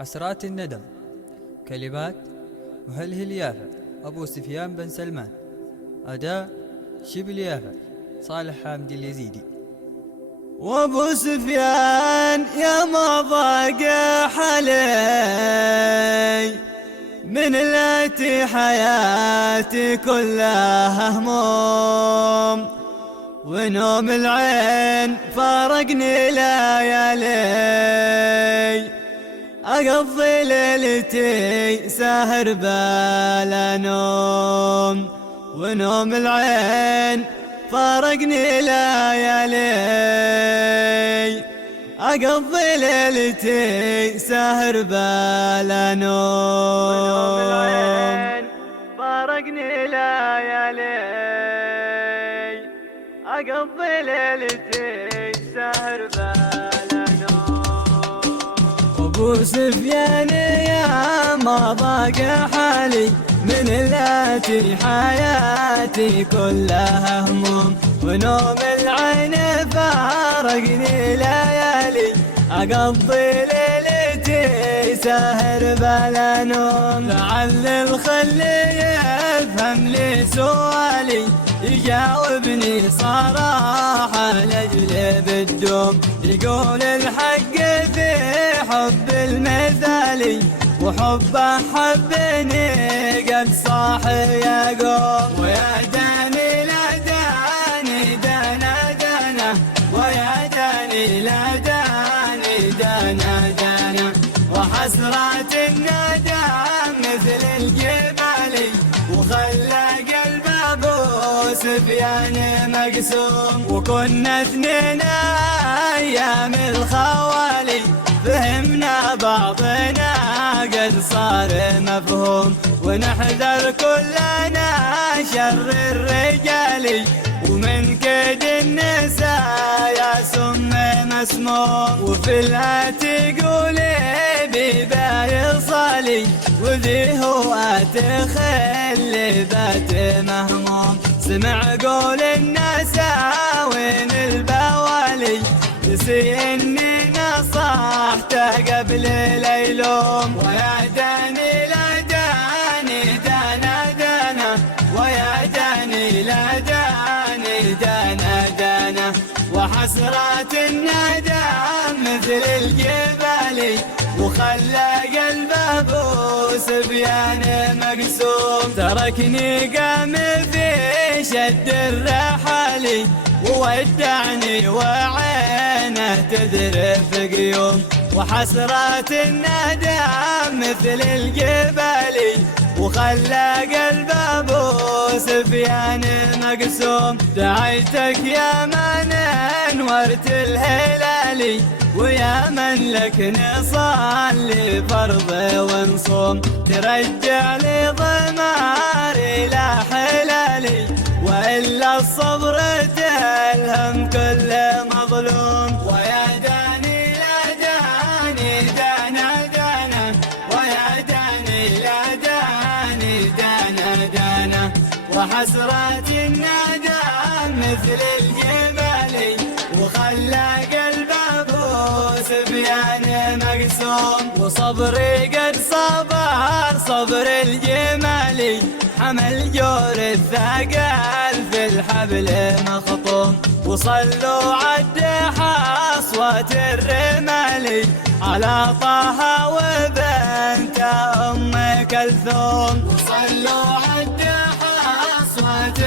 حسرات الندم. كلمات مهلهل يافع أبو سفيان بن سلمان. أداء شبل يافع صالح حامد اليزيدي. وابو سفيان يا ما ضاق حالي من التي حياتي كلها هموم، ونوم العين فارقني ليالي، أقضي ليلتي ساهر بلا نوم، ونوم العين فارقني ليالي، أقضي ليلتي ساهر بلا نوم، ونوم العين فارقني ليالي، أقضي ليلتي ساهر بلا نوم. أبو سفيان يا ما ضاق حالي من التي حياتي كلها هموم، ونوم العين فارقني ليالي، أقضي ليلتي ساهر بلا نوم. لعل الخل يفهم لي سؤالي، يجاوبني صراحة لأجل بالدوم، يقول الحق في حب المثالي، وحبه حبني قد صاح يقوم. ويا داني لا داني دانا دانا، ويا داني لا داني دانا دانا، وحسرات الندم مثل الجبال، وخلى قلب ابو سفيان مقسوم. وكنا اثنين ايام الخوالي، فهمنا بعضنا قد صار مفهوم، ونحذر كلنا شر الرجال، ومن كيد النساء يا سم مسموم. وفي الاتقولي بباي صالي، وذي هو تخلي بات مهموم. سمع قول النساء وين البوالي، نسي اني نصحته قبل ليلوم. ويا داني لا داني دانا دانا، ويا داني لا داني دانا دانا، وحسرات الندم مثل الجبال، وخلى قلب ابو سفيان مقسوم. تركني قام في شد الرحال، وودعني وعينه تذرف قيوم، وحسرات الندم مثل الجبال، وخلى قلب ابو سفيان مقسوم. دعيتك يا من انورت الهلال، ويا من لك نصلي فرض ونصوم، ترجع لي ضماري لا حلالي، وإلا الصبر تلهم كل مظلوم. ويا داني لا داني دانا دانا، ويا داني لا داني دانا دانا، وحسرات الندم مثل الجبال، وخلى قلب ابو سفيان مقسوم. وصبري قد صبر صبر الجمال، حمل جور الثقل في الحبل مخطوم. وصلوا عد حصوة الرمال، على طه وبنت ام كلثوم. وصلوا عد حصوة